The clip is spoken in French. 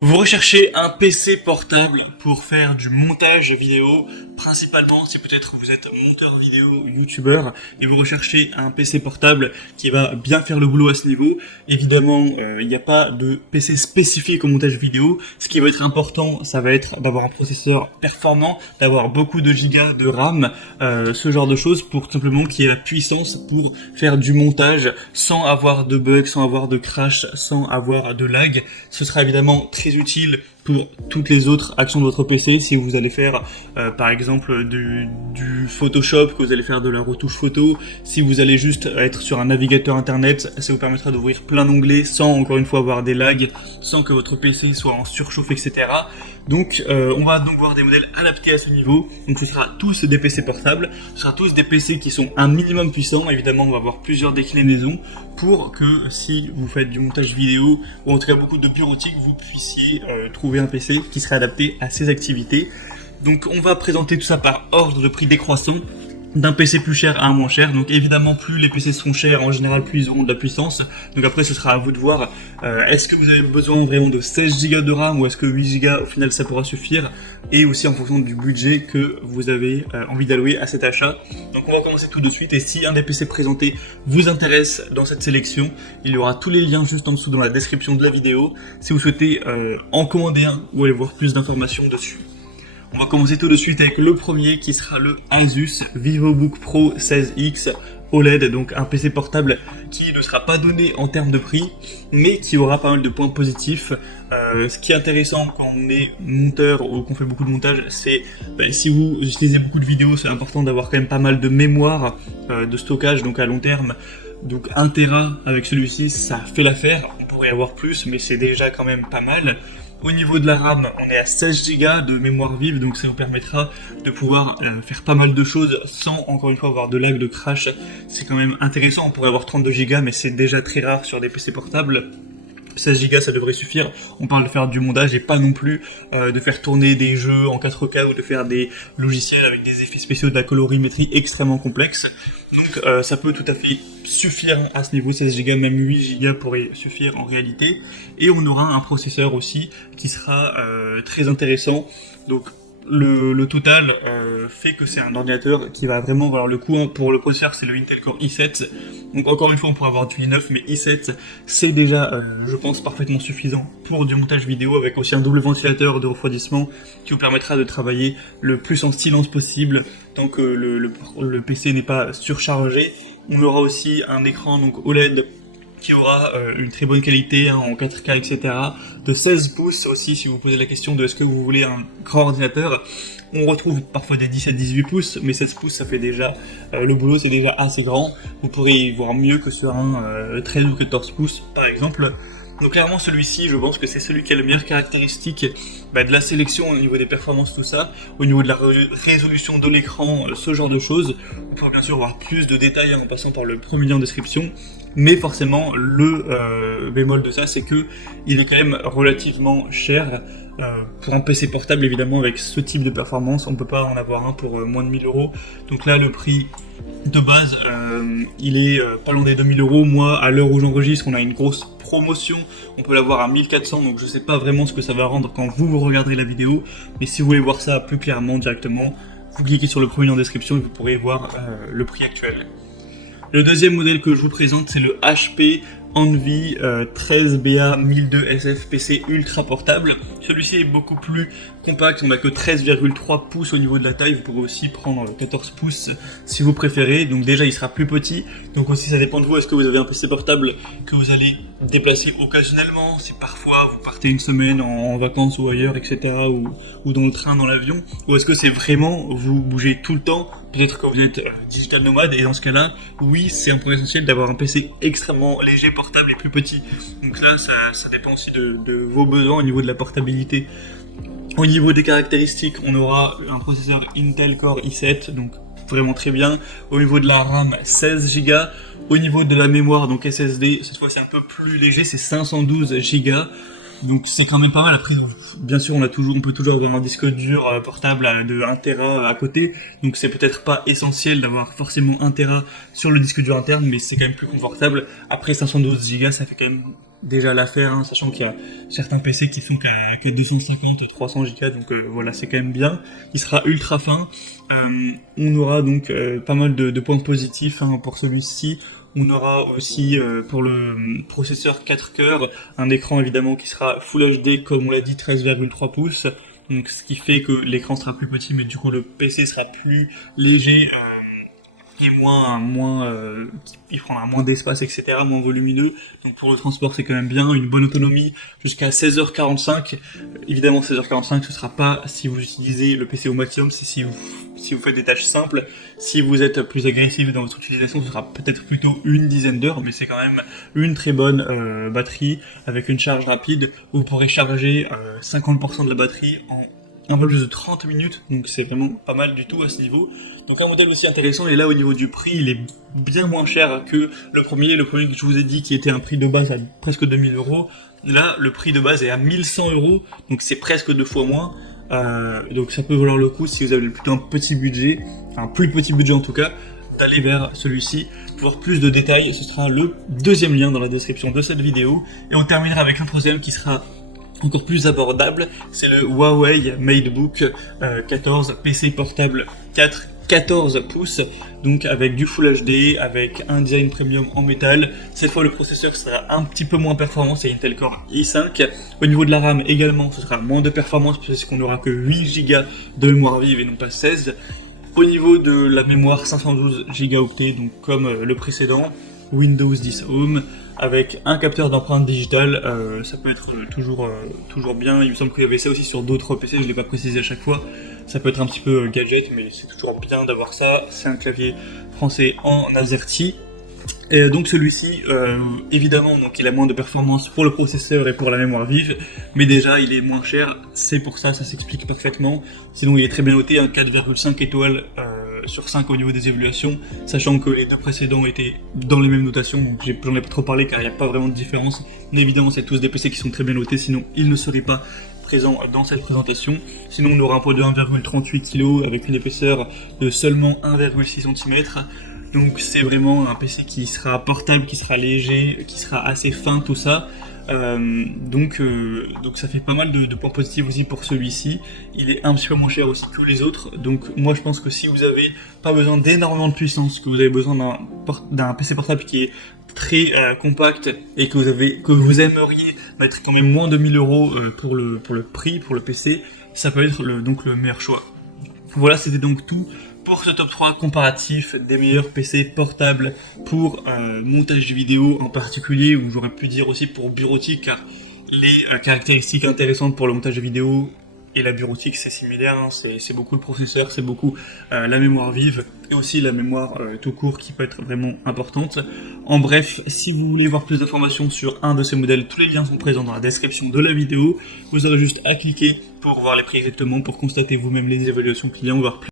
Vous recherchez un PC portable pour faire du montage vidéo, principalement si peut-être vous êtes monteur vidéo, youtubeur, et vous recherchez un PC portable qui va bien faire le boulot à ce niveau. Évidemment, il n'y a pas de PC spécifique au montage vidéo. Ce qui va être important, ça va être d'avoir un processeur performant, d'avoir beaucoup de gigas de RAM, ce genre de choses, pour tout simplement qu'il y ait la puissance pour faire du montage sans avoir de bugs, sans avoir de crash, sans avoir de lag. Ce sera évidemment très utile pour toutes les autres actions de votre PC. Si vous allez faire par exemple du Photoshop, que vous allez faire de la retouche photo, si vous allez juste être sur un navigateur internet, ça vous permettra d'ouvrir plein d'onglets sans encore une fois avoir des lags, sans que votre PC soit en surchauffe, etc. Donc on va donc voir des modèles adaptés à ce niveau. Donc ce sera tous des PC portables, ce sera tous des PC qui sont un minimum puissants. Évidemment on va avoir plusieurs déclinaisons pour que si vous faites du montage vidéo ou en tout cas beaucoup de bureautique, vous puissiez trouver un PC qui serait adapté à ces activités. Donc on va présenter tout ça par ordre de prix décroissant, d'un PC plus cher à un moins cher. Donc évidemment plus les PC seront chers, en général plus ils auront de la puissance. Donc après ce sera à vous de voir, est-ce que vous avez besoin vraiment de 16 Go de RAM ou est-ce que 8 Go au final ça pourra suffire, et aussi en fonction du budget que vous avez envie d'allouer à cet achat. Donc on va commencer tout de suite, et si un des PC présentés vous intéresse dans cette sélection, il y aura tous les liens juste en dessous dans la description de la vidéo si vous souhaitez en commander un ou aller voir plus d'informations dessus. On va commencer tout de suite avec le premier qui sera le Asus VivoBook Pro 16X OLED, donc un PC portable qui ne sera pas donné en termes de prix, mais qui aura pas mal de points positifs. Ce qui est intéressant quand on est monteur ou qu'on fait beaucoup de montage, c'est si vous utilisez beaucoup de vidéos, c'est important d'avoir quand même pas mal de mémoire de stockage, donc à long terme. Donc 1 Tera avec celui-ci, ça fait l'affaire. On pourrait avoir plus, mais c'est déjà quand même pas mal. Au niveau de la RAM, on est à 16 Go de mémoire vive, donc ça vous permettra de pouvoir faire pas mal de choses sans encore une fois avoir de lag, de crash. C'est quand même intéressant. On pourrait avoir 32 Go, mais c'est déjà très rare sur des PC portables. 16 Go ça devrait suffire. On parle de faire du montage et pas non plus de faire tourner des jeux en 4K ou de faire des logiciels avec des effets spéciaux, de la colorimétrie extrêmement complexe. Donc ça peut tout à fait suffire à ce niveau. 16 Go, même 8 Go pourrait suffire en réalité. Et on aura un processeur aussi qui sera très intéressant. Donc le total fait que c'est un ordinateur qui va vraiment valoir le coup. Pour le processeur, c'est le Intel Core i7. Donc encore une fois, on pourra avoir du i9, mais i7, c'est déjà, je pense, parfaitement suffisant pour du montage vidéo, avec aussi un double ventilateur de refroidissement qui vous permettra de travailler le plus en silence possible tant que le PC n'est pas surchargé. On aura aussi un écran donc OLED qui aura une très bonne qualité en 4K, etc. De 16 pouces aussi, si vous posez la question de est-ce que vous voulez un grand ordinateur. On retrouve parfois des 17-18 pouces, mais 16 pouces ça fait déjà, le boulot c'est déjà assez grand. Vous pourrez y voir mieux que sur un 13 ou 14 pouces par exemple. Donc clairement celui-ci, je pense que c'est celui qui a les meilleures caractéristiques de la sélection au niveau des performances, tout ça, au niveau de la résolution de l'écran, ce genre de choses. On pourra bien sûr avoir plus de détails en passant par le premier lien en description, mais forcément le bémol de ça, c'est que il est quand même relativement cher. Pour un PC portable, évidemment, avec ce type de performance, on peut pas en avoir un pour moins de 1000 euros. Donc là, le prix de base, il est pas loin des 2000 euros. Moi, à l'heure où j'enregistre, on a une grosse promotion, on peut l'avoir à 1400, donc je sais pas vraiment ce que ça va rendre quand vous regarderez la vidéo, mais si vous voulez voir ça plus clairement directement, vous cliquez sur le premier lien en description et vous pourrez voir le prix actuel. Le deuxième modèle que je vous présente, c'est le HP Envy 13BA 1002 SF PC ultra portable. Celui-ci est beaucoup plus compact, on n'a que 13,3 pouces au niveau de la taille. Vous pourrez aussi prendre 14 pouces si vous préférez, donc déjà il sera plus petit. Donc aussi ça dépend de vous, est-ce que vous avez un PC portable que vous allez déplacer occasionnellement, si parfois vous partez une semaine en vacances ou ailleurs, etc. ou dans le train, dans l'avion, ou est-ce que c'est vraiment vous bougez tout le temps, peut-être que vous êtes digital nomade, et dans ce cas-là, oui, c'est un point essentiel d'avoir un PC extrêmement léger, portable et plus petit. Donc là, ça dépend aussi de vos besoins au niveau de la portabilité. Au niveau des caractéristiques, on aura un processeur Intel Core i7, donc vraiment très bien. Au niveau de la RAM, 16 Go. Au niveau de la mémoire, donc SSD, cette fois c'est un peu plus léger, c'est 512 Go. Donc c'est quand même pas mal. Après, bien sûr, on peut toujours avoir un disque dur portable de 1 Tera à côté. Donc c'est peut-être pas essentiel d'avoir forcément 1 Tera sur le disque dur interne, mais c'est quand même plus confortable. Après 512 Go, ça fait quand même déjà l'affaire, hein, sachant qu'il y a certains PC qui sont qu'à 250, 300 Go, donc voilà, c'est quand même bien. Il sera ultra fin. On aura donc pas mal de points positifs hein, pour celui-ci. On aura aussi pour le processeur 4 cœurs un écran évidemment qui sera Full HD comme on l'a dit 13,3 pouces. Donc ce qui fait que l'écran sera plus petit mais du coup le PC sera plus léger et il prendra moins d'espace, etc., moins volumineux. Donc pour le transport, c'est quand même bien. Une bonne autonomie jusqu'à 16h45. Évidemment, 16h45, ce sera pas si vous utilisez le PC au maximum, c'est si vous faites des tâches simples. Si vous êtes plus agressif dans votre utilisation, ce sera peut-être plutôt une dizaine d'heures, mais c'est quand même une très bonne batterie avec une charge rapide. Vous pourrez charger 50% de la batterie en un peu plus de 30 minutes, donc c'est vraiment pas mal du tout à ce niveau. Donc un modèle aussi intéressant, et là au niveau du prix, il est bien moins cher que le premier que je vous ai dit qui était un prix de base à presque 2000 €. Là, le prix de base est à 1100 €, donc c'est presque 2 fois moins. Donc ça peut valoir le coup si vous avez plutôt un petit budget, enfin un plus petit budget en tout cas, d'aller vers celui-ci. Pour voir plus de détails, ce sera le deuxième lien dans la description de cette vidéo. Et on terminera avec un troisième qui sera encore plus abordable, c'est le Huawei MateBook 14 PC portable 14 pouces, donc avec du Full HD, avec un design premium en métal. Cette fois le processeur sera un petit peu moins performant, c'est Intel Core i5. Au niveau de la RAM également, ce sera moins de performance puisqu'on n'aura que 8 Go de mémoire vive et non pas 16. Au niveau de la mémoire, 512 Go, donc comme le précédent, Windows 10 Home, avec un capteur d'empreinte digitale, ça peut être toujours bien. Il me semble qu'il y avait ça aussi sur d'autres PC, je ne l'ai pas précisé à chaque fois. Ça peut être un petit peu gadget, mais c'est toujours bien d'avoir ça. C'est un clavier français en AZERTY. Et donc celui-ci, évidemment, donc il a moins de performance pour le processeur et pour la mémoire vive, mais déjà il est moins cher, c'est pour ça, ça s'explique parfaitement. Sinon il est très bien noté, 4,5 étoiles sur 5 au niveau des évaluations, sachant que les deux précédents étaient dans les mêmes notations, donc j'en ai pas trop parlé car il n'y a pas vraiment de différence. Mais évidemment c'est tous des PC qui sont très bien notés, sinon ils ne seraient pas présents dans cette présentation. Sinon on aura un poids de 1,38 kg avec une épaisseur de seulement 1,6 cm. Donc c'est vraiment un PC qui sera portable, qui sera léger, qui sera assez fin, tout ça. Donc ça fait pas mal de points positifs aussi pour celui-ci. Il est un petit peu moins cher aussi que les autres. Donc moi je pense que si vous avez pas besoin d'énormément de puissance, que vous avez besoin d'un PC portable qui est très compact et que vous aimeriez mettre quand même moins de 1000 € pour le prix, pour le PC, ça peut être donc le meilleur choix. Voilà, c'était donc tout pour ce top 3 comparatif des meilleurs PC portables pour montage vidéo en particulier, ou j'aurais pu dire aussi pour bureautique, car les caractéristiques intéressantes pour le montage vidéo et la bureautique c'est similaire, hein, c'est beaucoup le processeur, c'est beaucoup la mémoire vive et aussi la mémoire tout court qui peut être vraiment importante. En bref, si vous voulez voir plus d'informations sur un de ces modèles, tous les liens sont présents dans la description de la vidéo. Vous aurez juste à cliquer pour voir les prix exactement, pour constater vous-même les évaluations clients, voir plus